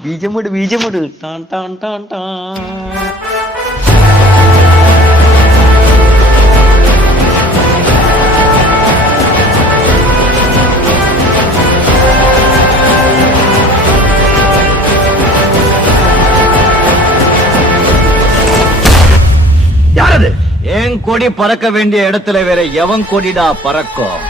பீஜமுடு Don Don Don Don. யாரது? என் கொடி பறக்க வேண்டிய இடத்துல வேற எவன் கொடிடா பறக்கும்?